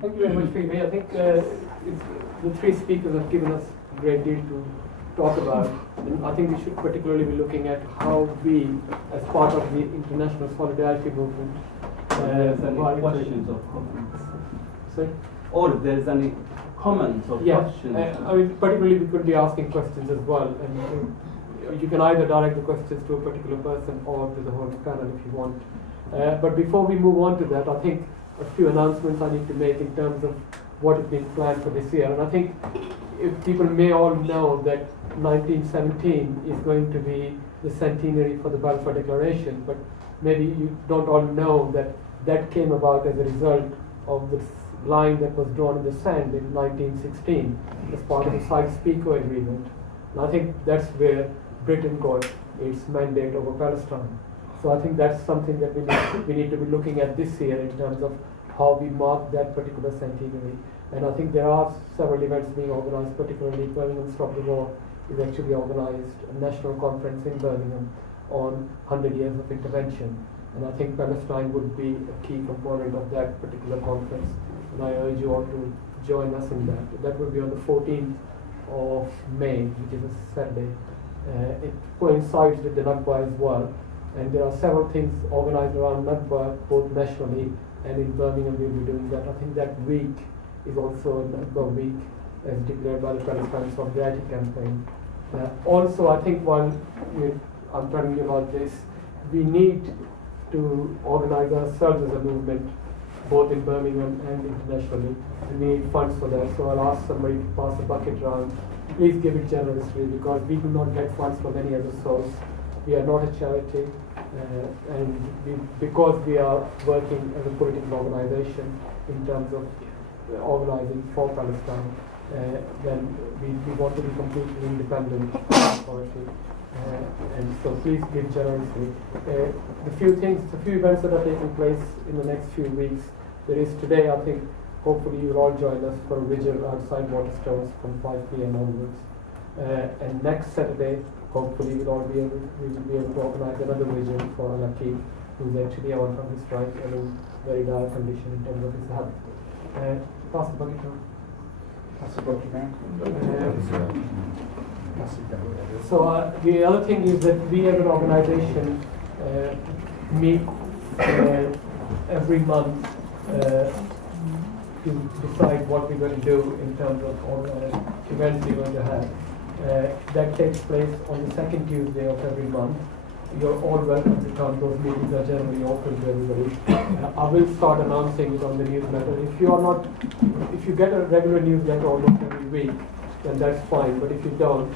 Thank you very much, Phoebe. I think the three speakers have given us a great deal to talk about. And I think we should particularly be looking at how we, as part of the international solidarity movement, there's any questions or comments? Sorry? Or if there's any comments or questions? I mean, particularly we could be asking questions as well. And you can either direct the questions to a particular person or to the whole panel if you want. But before we move on to that, I think a few announcements I need to make in terms of what is being planned for this year. And I think if people may all know that 1917 is going to be the centenary for the Balfour Declaration, but maybe you don't all know that that came about as a result of this line that was drawn in the sand in 1916 as part of the Sykes-Picot Agreement. And I think that's where Britain got its mandate over Palestine. So I think that's something that we need to be looking at this year in terms of how we mark that particular centenary. And I think there are several events being organized, particularly Birmingham Stop the War is actually organized a national conference in Birmingham on 100 years of intervention. And I think Palestine would be a key component of that particular conference. And I urge you all to join us in that. That will be on the 14th of May, which is a Saturday. It coincides with the Nakba as well. And there are several things organized around Nakba, both nationally and in Birmingham we'll be doing that. I think that week is also Nakba week as declared by the Palestine Solidarity Campaign. Also, I think while I'm telling you about this, we need to organize ourselves as a movement, both in Birmingham and internationally, and we need funds for that. So I'll ask somebody to pass a bucket around. Please give it generously because we do not get funds from any other source. We are not a charity, and because we are working as a political organization in terms of organizing for Palestine, then we want to be completely independent authority. And so please give generously. The few events that are taking place in the next few weeks, there is today, I think, hopefully you will all join us for a vigil outside Waterstones from 5 p.m. onwards. And next Saturday, hopefully we will be able to organize another vigil for Al-Aqib, who's actually on from his strike and in very dire condition in terms of his health. Pass the bucket down. So the other thing is that we as an organization meet every month to decide what we're going to do in terms of events we're going to have. That takes place on the second Tuesday of every month. You're all welcome to come. Those meetings are generally open to everybody. I will start announcing it on the newsletter. If you get a regular newsletter almost every week, then that's fine. But if you don't,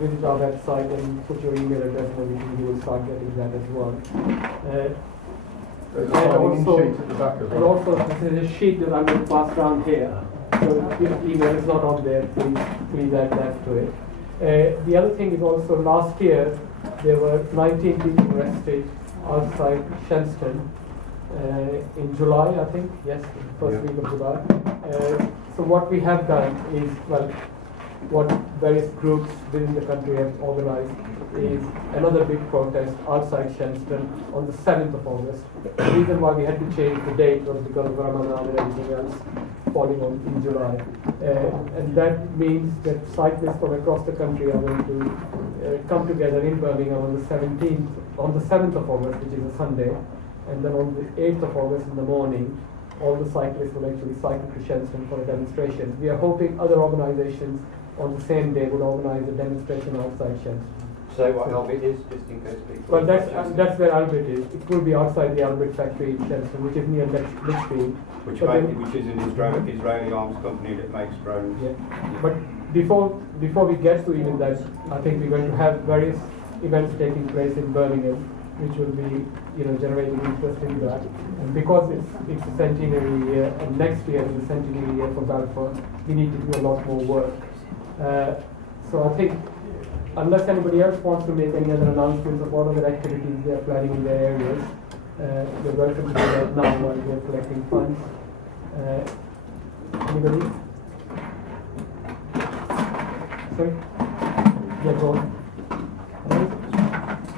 visit our website and put your email address and everything. You will start getting that as well. And also, there's a sheet that I'm going to pass around here. So if your email is not on there, please add that to it. The other thing is also last year there were 19 people arrested outside Shenston in July, I think. Yes, first week of July. So what we have done is, what various groups within the country have organized is another big protest outside Shenston on the 7th of August. The reason why we had to change the date was because of Ramadan and everything else falling on in July. And that means that cyclists from across the country are going to come together in Birmingham on the 7th of August, which is a Sunday. And then on the 8th of August in the morning, all the cyclists will actually cycle to Shenston for a demonstration. We are hoping other organizations on the same day would organize a demonstration outside Shenston. Say what Albert is, just in case people... Well, that's where Albert is. It will be outside the Albert factory in Shenston, which is near Lichfield. Which is an Israeli arms company that makes drones. Yeah. But before we get to even that, I think we're going to have various events taking place in Birmingham, which will be, generating interest in that. And because it's a centenary year, and next year is a centenary year for Balfour, we need to do a lot more work. So I think, unless anybody else wants to make any other announcements of what other activities they are planning in their areas, you're welcome to do that now while we are collecting funds. Anybody? Sorry? Yeah, go on.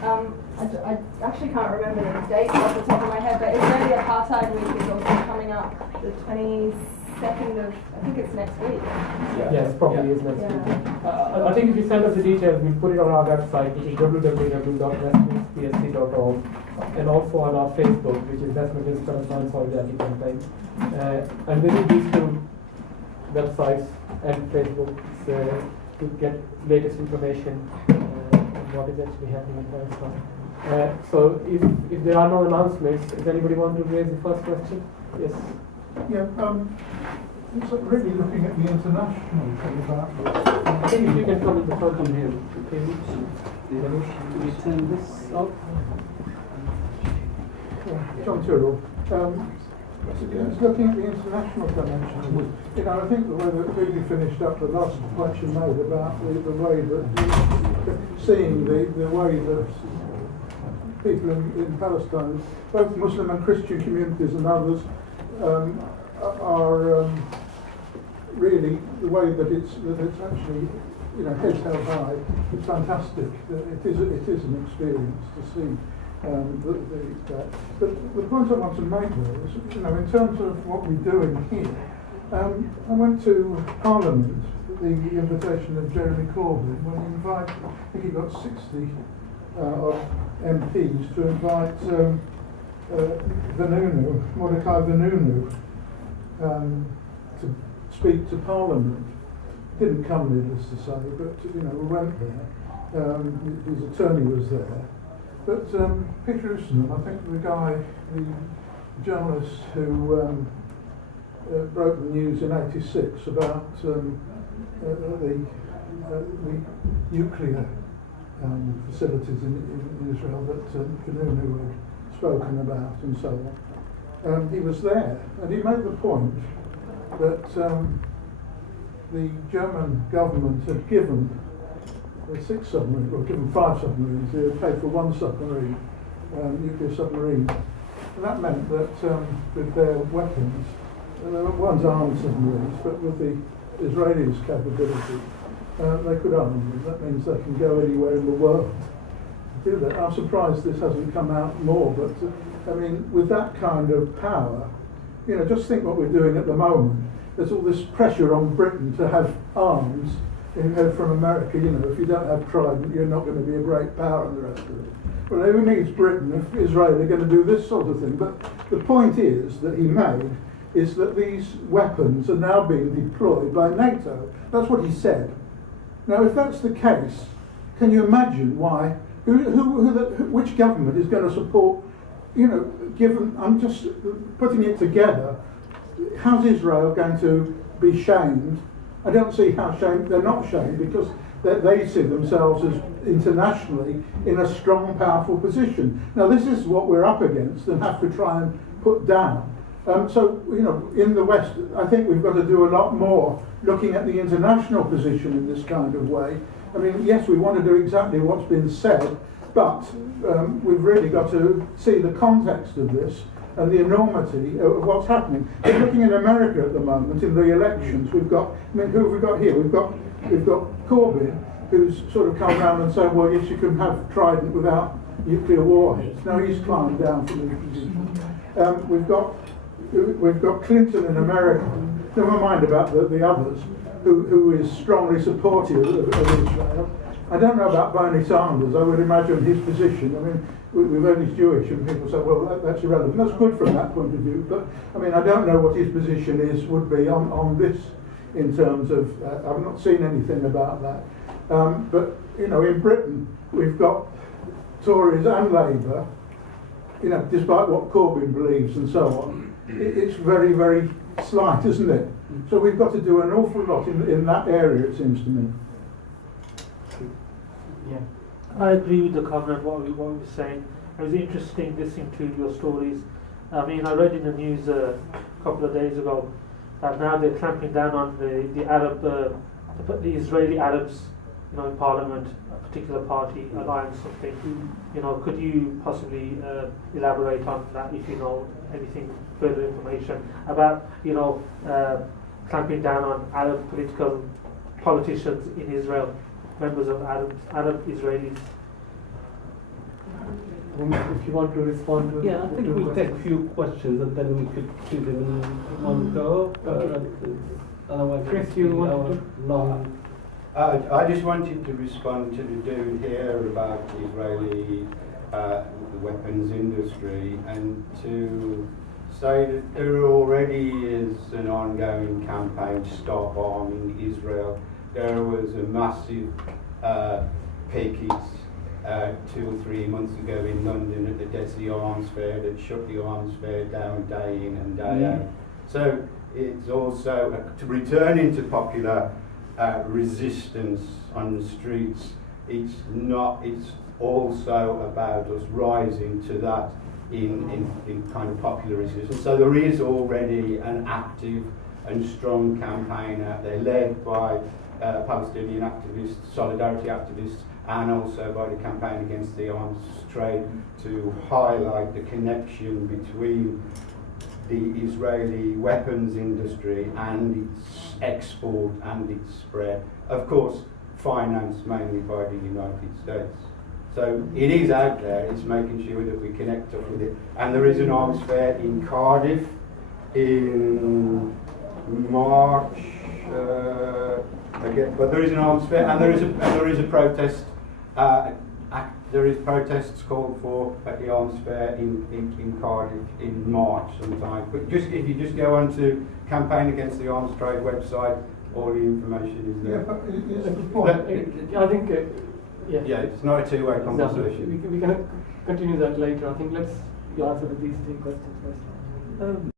I actually can't remember the date off the top of my head, but Israeli Apartheid Week is also coming up the 22nd of, I think it's next week. Yes, probably is next week. I think if you send us the details, we'll put it on our website, which is www.westminsterpsc.org, and also on our Facebook, which is Westminster Palestine Solidarity Campaign. And within these two websites and Facebook to get latest information on what is actually happening in Palestine. So if there are no announcements, does anybody want to raise the first question? Yes. Yeah, it's really looking at the international thing about this. I think if you can come in the front of here. Can we turn this off? John Tyrrell. It's looking at the international dimension. You know, I think the way that Phoebe finished up the last point she made about the way that seeing the way that people in Palestine, both Muslim and Christian communities and others, are really the way that it's actually, you know, heads held high. It's fantastic. It is an experience to see. But the point I want to make there is, you know, in terms of what we're doing here, I went to Parliament at the invitation of Jeremy Corbyn when he invited, I think he got 60 MPs to invite Mordecai Vanunu, to speak to Parliament. Didn't come, needless to say, but you know, we went there. His attorney was there. But Peter Usman, I think the journalist who broke the news in '86 about the nuclear facilities in Israel that Vanunu had spoken about and so on. He was there, and he made the point that the German government had given the 6 submarines, or given 5 submarines. They had paid for 1 submarine, nuclear submarine. And that meant that with their weapons, one's armed submarines, but with the Israelis' capability, they could arm them. That means they can go anywhere in the world to do that. I'm surprised this hasn't come out more, but I mean, with that kind of power, you know, just think what we're doing at the moment. There's all this pressure on Britain to have arms from America. You know, if you don't have Trident, you're not going to be a great power and the rest of it. Well, who needs Britain if Israel are going to do this sort of thing? But the point is that he made is that these weapons are now being deployed by NATO. That's what he said. Now, if that's the case, can you imagine why? Which government is going to support? You know, given I'm just putting it together. How's Israel going to be shamed? I don't see how shamed. They're not shamed because they see themselves as internationally in a strong, powerful position. Now, this is what we're up against and have to try and put down. So, you know, in the West, I think we've got to do a lot more looking at the international position in this kind of way. I mean, yes, we want to do exactly what's been said, but we've really got to see the context of this and the enormity of what's happening. We're looking in America at the moment in the elections. We've got, I mean, who have we got here? We've got Corbyn, who's sort of come around and said, well, yes, you can have Trident without nuclear warheads. Now he's climbed down from his position. We've got Clinton in America. Never mind about the others, who is strongly supportive of Israel. I don't know about Bernie Sanders. I would imagine his position. I mean, we've heard he's Jewish, and people say, well, that's irrelevant. That's good from that point of view. But I mean, I don't know what his position would be on this in terms of. I've not seen anything about that. But you know, in Britain, we've got Tories and Labour. You know, despite what Corbyn believes and so on, it's very, very slight, isn't it? So we've got to do an awful lot in that area, it seems to me. Yeah, I agree with the comment, what we were saying. It was interesting listening to your stories. I mean, I read in the news a couple of days ago that now they're clamping down on the Israeli Arabs, you know, in Parliament, a particular party, alliance, something. You know, could you possibly elaborate on that if you know anything further information about, you know, clamping down on Arab politicians in Israel, members of Arab Israelis? if you want to respond to Yeah, I the think two we'll take a questions. few questions and then we could do them in one go. Okay. Otherwise, Chris, it's you been want our to? long. I just wanted to respond to the dude here about the Israeli weapons industry and to say that there already is an ongoing campaign to stop arming Israel. There was a massive picket 2 or 3 months ago in London at the Desi Arms Fair that shut the arms fair down day in and day out. So it's also to return into popular resistance on the streets. It's also about us rising to that in kind of popular resistance. So there is already an active and strong campaign out there led by Palestinian activists, solidarity activists, and also by the campaign against the arms trade to highlight the connection between the Israeli weapons industry and its export and its spread. Of course, financed mainly by the United States. So it is out there, it's making sure that we connect up with it. And there is an arms fair in Cardiff in March, but there is an arms fair and there is a protest. There is protests called for at the arms fair in Cardiff in March sometime. But if you just go on to Campaign Against the Arms Trade website, all the information is there. Yeah, but it's the But, point. I think, Yeah, it's not a two-way No, conversation. we can continue that later. I think let's answer these three questions first.